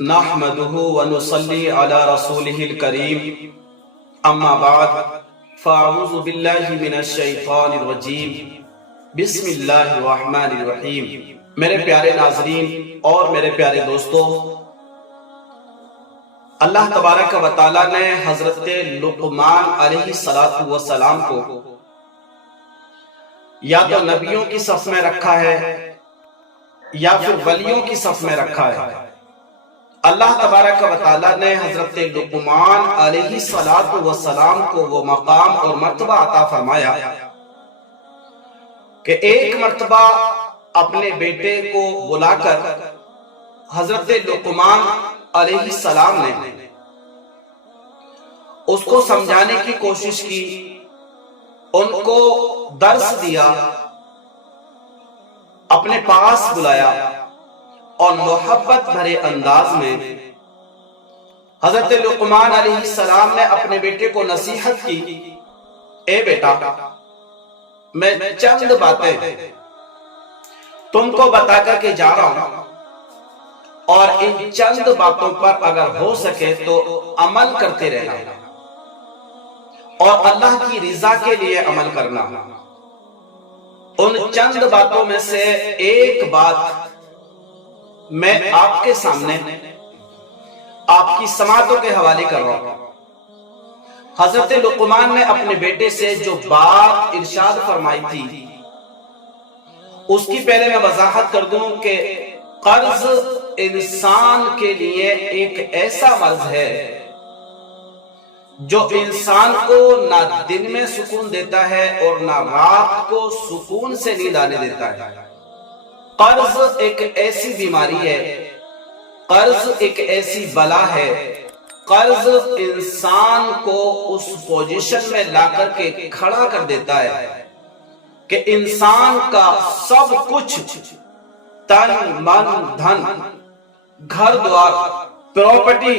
نحمده ونصلي على رسوله الكريم اما بعد فاعوذ باللہ من الشیطان الرجیم بسم اللہ الرحمن الرحیم۔ میرے پیارے ناظرین اور میرے پیارے دوستو، اللہ تبارک و تعالیٰ نے حضرت لقمان علیہ السلام کو یا تو نبیوں کی صف میں رکھا ہے یا پھر ولیوں کی صف میں رکھا ہے۔ اللہ تبارک و تعالیٰ نے حضرت لقمان علیہ السلام کو وہ مقام اور مرتبہ عطا فرمایا کہ ایک مرتبہ اپنے بیٹے کو بلا کر حضرت لقمان علیہ السلام نے اس کو سمجھانے کی کوشش کی، ان کو درس دیا، اپنے پاس بلایا اور محبت بھرے انداز میں حضرت لقمان علیہ السلام نے اپنے بیٹے کو نصیحت کی، اے بیٹا، میں چند باتیں تم کو بتا کر کے جا رہا ہوں اور ان چند باتوں پر اگر ہو سکے تو عمل کرتے رہنا اور اللہ کی رضا کے لیے عمل کرنا۔ ان چند باتوں میں سے ایک بات میں آپ کے سامنے آپ کی سماعتوں کے حوالے کر رہا ہوں۔ حضرت لقمان نے اپنے بیٹے سے جو بات ارشاد فرمائی تھی اس کی پہلے میں وضاحت کر دوں کہ قرض انسان کے لیے ایک ایسا مرض ہے جو انسان کو نہ دن میں سکون دیتا ہے اور نہ رات کو سکون سے نیند آنے دیتا ہے۔ قرض ایک ایسی بیماری ہے، قرض ایک ایسی بلا ہے، قرض انسان کو اس پوزیشن میں لا کر کے کھڑا کر دیتا ہے کہ انسان کا سب کچھ، تن من دھن، گھر دوار، پراپرٹی،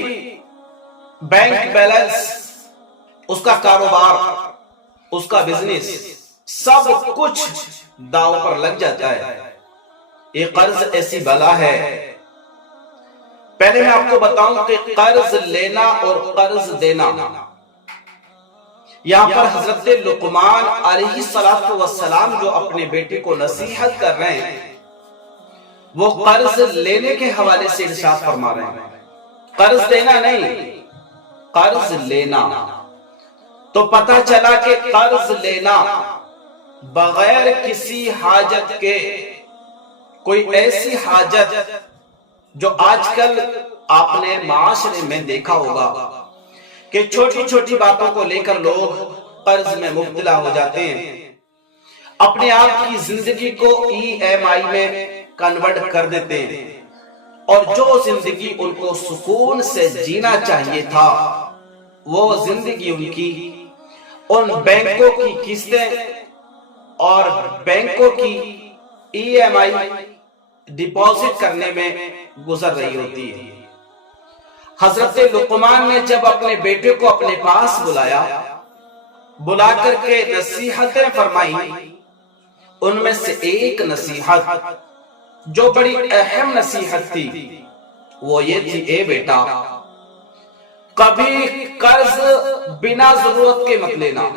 بینک بیلنس، اس کا کاروبار، اس کا بزنس، سب کچھ داؤ پر لگ جاتا ہے۔ یہ قرض ایسی بلا ہے۔ پہلے میں آپ کو بتاؤں کہ قرض لینا اور قرض دینا، یہاں پر حضرت لقمان علیہ السلام جو اپنے بیٹے کو نصیحت کر رہے ہیں وہ قرض لینے کے حوالے سے ارشاد فرما رہے ہیں، قرض دینا نہیں، قرض لینا۔ تو پتہ چلا کہ قرض لینا بغیر کسی حاجت کے، کوئی ایسی حاجت جو آج کل آپ نے معاشرے میں دیکھا ہوگا کہ چھوٹی چھوٹی باتوں کو لے کر لوگ قرض میں مبتلا ہو جاتے ہیں، اپنے آپ کی زندگی کو EMI میں کنورٹ کر دیتے ہیں، اور جو زندگی ان کو سکون سے جینا چاہیے تھا وہ زندگی ان کی ان بینکوں کی قسطیں اور بینکوں کی EMI ڈپازٹ کرنے میں گزر رہی ہوتی ہے۔ حضرت لقمان نے جب اپنے بیٹے کو اپنے پاس بلایا، بلا کر کے نصیحتیں فرمائی، ان میں سے ایک نصیحت جو بڑی اہم نصیحت تھی وہ یہ تھی، اے بیٹا، کبھی قرض بنا ضرورت کے مت لینا،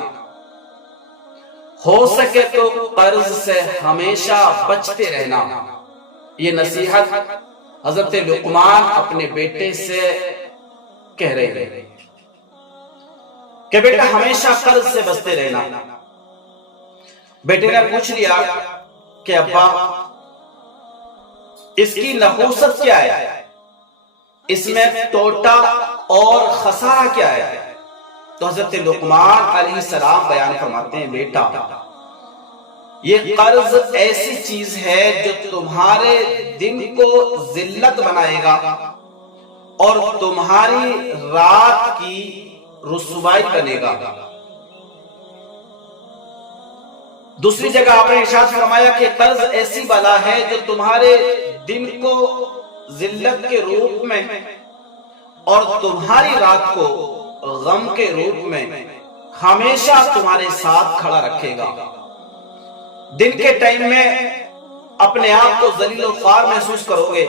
ہو سکے تو قرض سے ہمیشہ بچتے رہنا۔ یہ نصیحت حضرت لقمان اپنے بیٹے سے کہہ رہے ہیں کہ بیٹا ہمیشہ قرض سے بچتے رہنا۔ بیٹے نے پوچھ لیا کہ ابا، اس کی نحوست کیا ہے، اس میں توٹا اور خسارہ کیا ہے؟ تو حضرت لقمان علیہ السلام بیان فرماتے ہیں، بیٹا، یہ قرض ایسی چیز ہے جو تمہارے دن کو ذلت بنائے گا اور تمہاری رات کی رسوائی بنے گا۔ دوسری جگہ آپ نے ارشاد فرمایا کہ قرض ایسی بلا ہے جو تمہارے دن کو ذلت کے روپ میں اور تمہاری رات کو غم کے روپ میں ہمیشہ تمہارے ساتھ کھڑا رکھے گا۔ دن کے ٹائم میں اپنے آپ کو ذلیل و خوار محسوس کرو گے،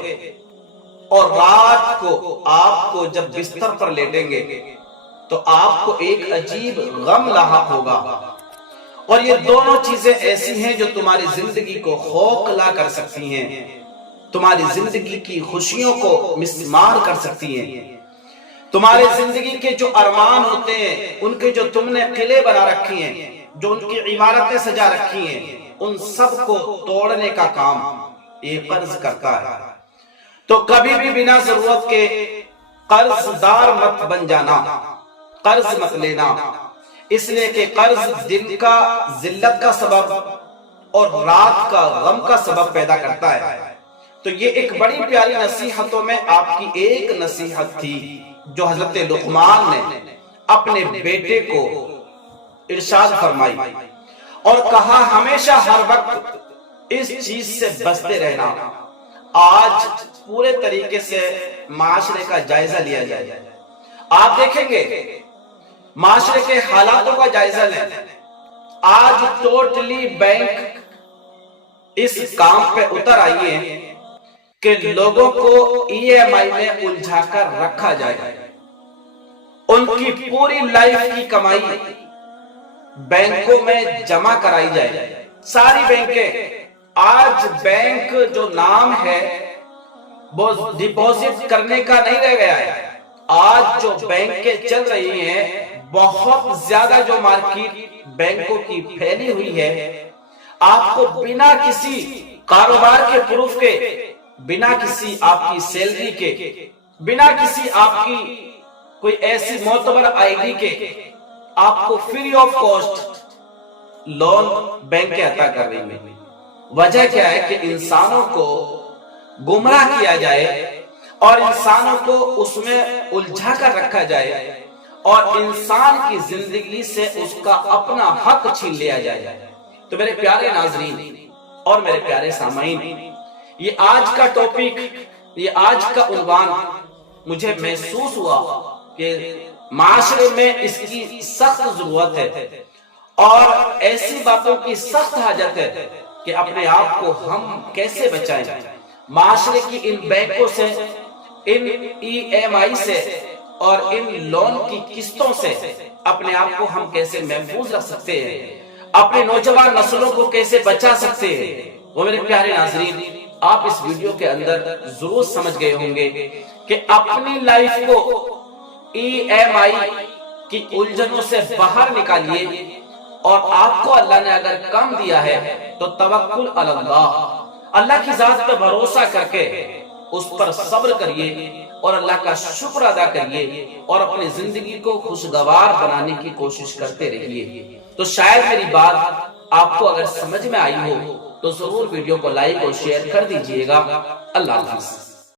اور رات کو آپ کو جب بستر پر لیٹیں گے تو آپ کو ایک عجیب غم لاحق ہوگا، اور یہ دونوں چیزیں ایسی ہیں جو تمہاری زندگی کو خوخلا کر سکتی ہیں، تمہاری زندگی کی خوشیوں کو مسمار کر سکتی ہیں، تمہاری زندگی کے جو ارمان ہوتے ہیں، ان کے جو تم نے قلعے بنا رکھی ہیں، جو ان کی عمارتیں سجا رکھی ہیں، ان سب کو توڑنے کا کام یہ قرض کرتا ہے۔ تو کبھی بھی بنا ضرورت کے قرض دار مت بن جانا، قرض مت لینا، اس لیے کہ قرض دل کا ذلت کا سبب اور رات کا غم کا سبب پیدا کرتا ہے۔ تو یہ ایک بڑی پیاری نصیحتوں میں آپ کی ایک نصیحت تھی جو حضرت لقمان نے اپنے بیٹے کو ارشاد فرمائی اور کہا ہمیشہ ہر وقت اس چیز سے بچتے رہنا۔ آج پورے طریقے سے معاشرے کا جائزہ لیا جائے، آپ دیکھیں گے معاشرے کے حالاتوں کا جائزہ لیں۔ آج ٹوٹلی بینک اس کام پہ اتر آئی ہے کہ لوگوں کو ای ایم آئی میں الجھا کر رکھا جائے، ان کی پوری لائف کی کمائی بینکوں میں جمع کرائی جائے۔ ساری بینکیں آج بینک جو نام ہے وہ ڈپوزٹ کرنے کا نہیں رہ گیا ہے۔ آج جو بینکیں چل رہی ہیں، بہت زیادہ جو مارکیٹ بینکوں کی پھیلی ہوئی ہے، آپ کو بنا کسی کاروبار کے پروف کے، بنا کسی آپ کی سیلری کے، بنا کسی آپ کی کوئی ایسی معتبر آئی ڈی کے، آپ کو فری آف کاسٹ لون بینکیں عطا کر رہی ہیں۔ وجہ کیا ہے کہ انسانوں کو گمراہ کیا جائے اور انسانوں کو اس میں الجھا کر رکھا جائے اور انسان کی زندگی سے اس کا اپنا حق چھین لیا جائے۔ تو میرے پیارے ناظرین اور میرے پیارے سامعین، یہ آج کا ٹاپک، یہ آج کا عنوان مجھے محسوس ہوا کہ معاشرے میں اس کی سخت ضرورت ہے اور ایسی باتوں کی سخت حاجت ہے کہ اپنے آپ کو ہم کیسے بچائیں، معاشرے کی ان بینکوں سے، ان ای ایم آئی سے اور ان لون کی قسطوں سے اپنے آپ کو ہم کیسے محفوظ رکھ سکتے ہیں، اپنے نوجوان نسلوں کو کیسے بچا سکتے ہیں۔ وہ میرے پیارے ناظرین، آپ اس ویڈیو کے اندر ضرور سمجھ گئے ہوں گے کہ اپنی لائف کو ای ایم آئی کی الجھنوں سے باہر نکالیے، اور آپ کو اللہ نے اگر کم دیا ہے تو توکل علی اللہ، اللہ کی ذات پہ بھروسہ کر کے اس پر صبر کریے اور اللہ کا شکر ادا کریے اور اپنی زندگی کو خوشگوار بنانے کی کوشش کرتے رہیے۔ تو شاید میری بات آپ کو اگر سمجھ میں آئی ہو تو ضرور ویڈیو کو لائک اور شیئر کر دیجئے گا۔ اللہ حافظ۔